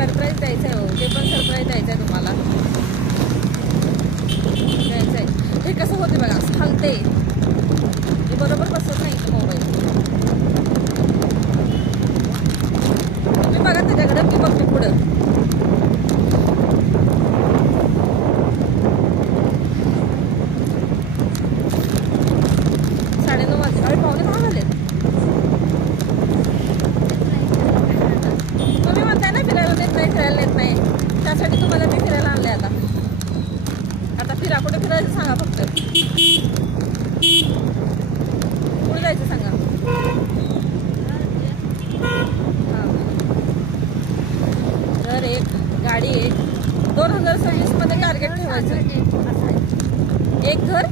Surprise द्यायचं आहे हो, ते पण सरप्राईज द्यायचं आहे तुम्हाला. द्यायचं आहे. हे कसं होते बघा, हलते. हे बरोबर बसत नाही मोबाईल. तुम्ही बघा त्याच्याकडे, मी बघते पुढं. 9:30 वाजले. अरे 9:45 झाले. तुम्ही म्हणताय ना फिरायला नेत नाही, फिरायला नेत नाही, त्यासाठी तुम्हाला मी फिरायला आणले. आता आता फिरा, कुठे फिरायचं सांगा फक्त. कुठे जायचं सांगा. तर एक गाडी आहे. 2026 मध्ये टार्गेट ठेवायचं. एक घर,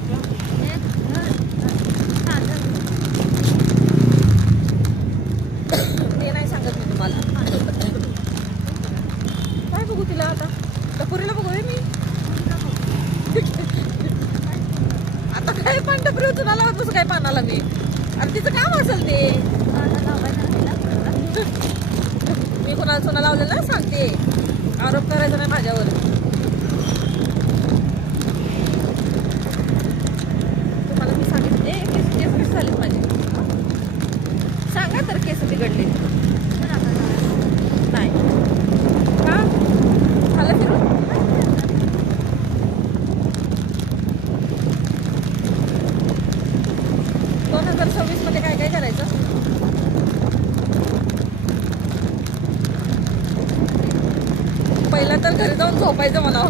ते नाही सांगत मी तुम्हाला. काय बघू तिला आता, टपुरीला बघू मी आता. काय पण टपरी उचलून आला होतं काय पानाला मी. अरे तिचं काम असेल ते. मी कोणाला सोना लावलेलं ना सांगते. आरोप करायचा नाही माझ्यावर. तुम्हाला मी सांगितले केस बीस झालीत माझी. सांगा तर केस बिघडले नाही का. झालं फिरून. 2026 मध्ये काय काय करायचं. पहिला तर घरी जाऊन झोपायचं म्हणावं.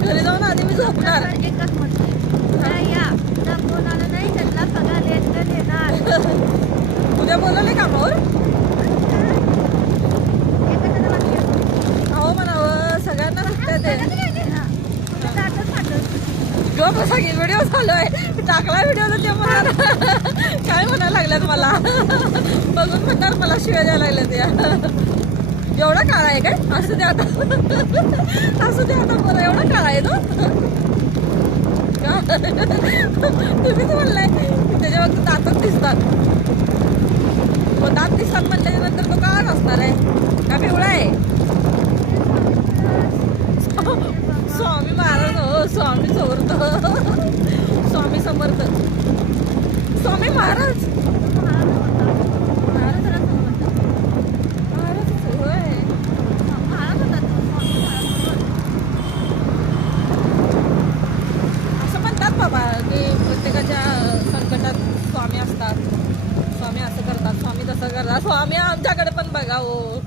घरी जाऊन आधी मी झोपणार. उद्या बोलवले कामावर. हो म्हणावं, सगळ्यांना सांगतात ते. बसा की व्हिडिओ चालू आहे, टाकला व्हिडिओ तर ते म्हणणार काय म्हणायला लागल्यात मला. बघून म्हणणार मला शिव्या द्यायला लागल्या त्या. एवढा काळा आहे काय. असू दे आता, असू दे आता. बरं एवढा काळा आहे तो. तुम्हीच म्हणलाय त्याच्या फक्त दातच दिसतात. दात दिसतात म्हटल्याच्या नंतर तो काळा नसणार आहे का पिवळा आहे. स्वामी महाराज हो, स्वामी समर्थ, स्वामी समर्थ, स्वामी महाराज. असं म्हणतात बाबा की प्रत्येकाच्या संकटात स्वामी असतात. स्वामी असं करतात, स्वामी तसं करतात. स्वामी आमच्याकडे पण बघा हो.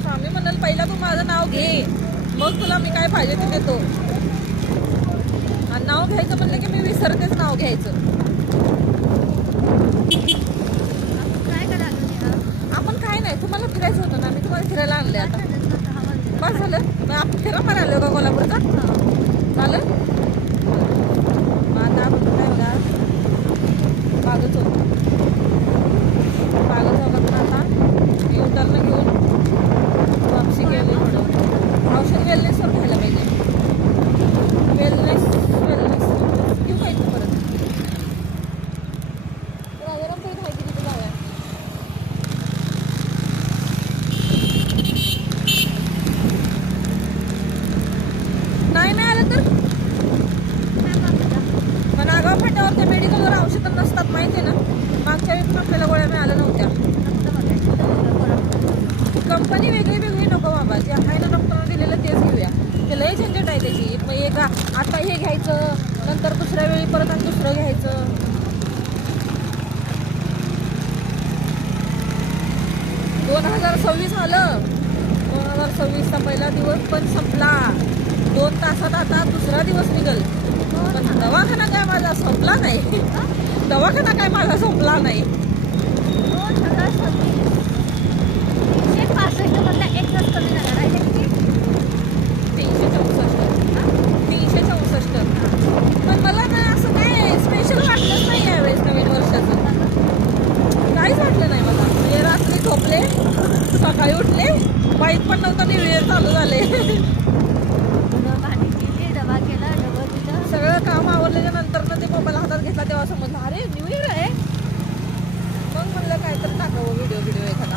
स्वामी म्हणाल पहिला तू माझं नाव घे, मग तुला मी काय पाहिजे ते देतो. आणि नाव घ्यायचं म्हणलं की मी विसरतेच नाव घ्यायचं. आपण काय नाही, तुम्हाला फिरायचं होतं ना, मी तुम्हाला फिरायला आणले. आता बस झालं. मग आपण फिरा मारायला आलो का कोल्हापूरचा. झालं. मग आता आपण काय बघा बागच होतं. बागच होतं आता युटर्न घेऊन वापसी गेली. थोडं औषध वेलनेसवर घ्यायला पाहिजे. वेलनेस घेऊ का इथं परत. राजाराम परत माहिती तिथं जाऊया. नाही मिळालं तर पण आगाव फाट्यावर त्या मेडिकलवर औषधं नसतात माहिती आहे ना. मागच्या वेळी पण आपल्याला गोळ्या मिळाल्या नव्हत्या. कंपनी वेगळी वेगळी नको बाबा. जे आहे ना डॉक्टरने दिलेलं तेच घेऊया. ते लय झंझट आहे त्याची. मग एक आता हे घ्यायचं, नंतर दुसऱ्या वेळी परत आणि दुसरं घ्यायचं. 2026 आलं. 2026चा पहिला दिवस पण संपला. 2 तासात आता दुसरा दिवस निघल. पण दवाखाना काय माझा संपला नाही. दवाखाना काय माझा संपला नाही. 365 मधला एक तास कमी झाला आहे. 364. पण मला ना असं काय स्पेशल वाटलंच नाही यावेळेस नवीन वर्षाचं. काहीच वाटलं नाही मला. म्हणजे रात्री झोपले, सकाळी उठले, माहीत पण नव्हतं न्यू इयर चालू झाले. सगळं काम आवरल्याच्या नंतर ना ते मोबाईल हातात घेतला तेव्हा समजलं अरे न्यू इयर आहे. मग म्हणलं काहीतरी टाकावं व्हिडिओ एखादा.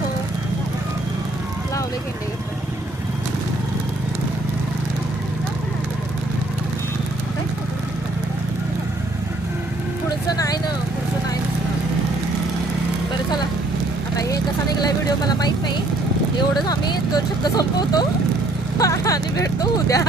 हो लावले केंडे पुढचं नाही ना पुढचं नाही. बरं चला आता हे कसा निघाला व्हिडिओ मला माहित नाही. एवढंच आम्ही 2 शब्द संपवतो आणि भेटतो उद्या.